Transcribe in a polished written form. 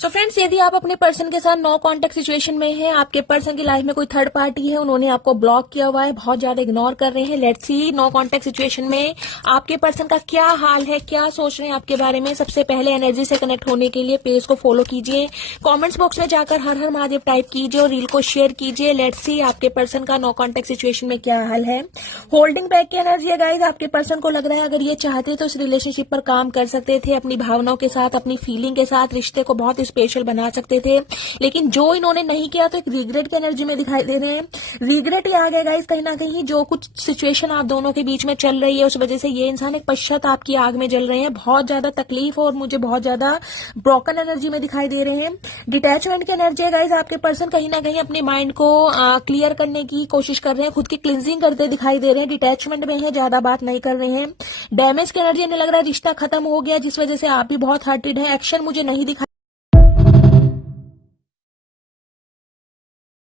So friends, यदि आप अपने पर्सन के साथ नो कांटेक्ट सिचुएशन में हैं, आपके पर्सन की लाइफ में कोई थर्ड पार्टी है, उन्होंने आपको ब्लॉक किया हुआ है, बहुत ज्यादा इग्नोर कर रहे हैं। Let's see no contact situation में आपके पर्सन का क्या हाल है, क्या सोच रहे हैं आपके बारे में। सबसे पहले एनर्जी से कनेक्ट होने के लिए पेज को फॉलो कीजिए, कमेंट्स बॉक्स में जाकर हर हर महादेव टाइप कीजिए और रील को शेयर कीजिए। लेट्स सी आपके पर्सन का नो कांटेक्ट सिचुएशन में क्या हाल है। होल्डिंग बैक की एनर्जी है गाइस। आपके पर्सन को लग रहा है अगर ये चाहते तो इस रिलेशनशिप पर काम कर सकते थे, अपनी भावनाओं के साथ, अपनी फीलिंग के साथ रिश्ते को बहुत स्पेशल बना सकते थे, लेकिन जो इन्होंने नहीं किया तो एक रिग्रेट की एनर्जी में दिखाई दे रहे हैं। रिग्रेट ये आ गया गाइस, कहीं ना कहीं जो कुछ सिचुएशन आप दोनों के बीच में चल रही है उस वजह से ये इंसान एक पश्चाताप की आग में जल रहे हैं। बहुत ज्यादा तकलीफ और मुझे बहुत ज्यादा ब्रोकन एनर्जी में दिखाई दे रहे हैं। डिटैचमेंट की एनर्जी है गाइस। आपके पर्सन कहीं ना कहीं अपने माइंड को क्लियर करने की कोशिश कर रहे हैं, खुद की क्लिंजिंग करते दिखाई दे रहे हैं। डिटैचमेंट में है, ज्यादा बात नहीं कर रहे हैं। डैमेज की एनर्जी, लग रहा है रिश्ता खत्म हो गया जिस वजह से आप भी बहुत हर्टेड है। एक्शन मुझे नहीं दिखाई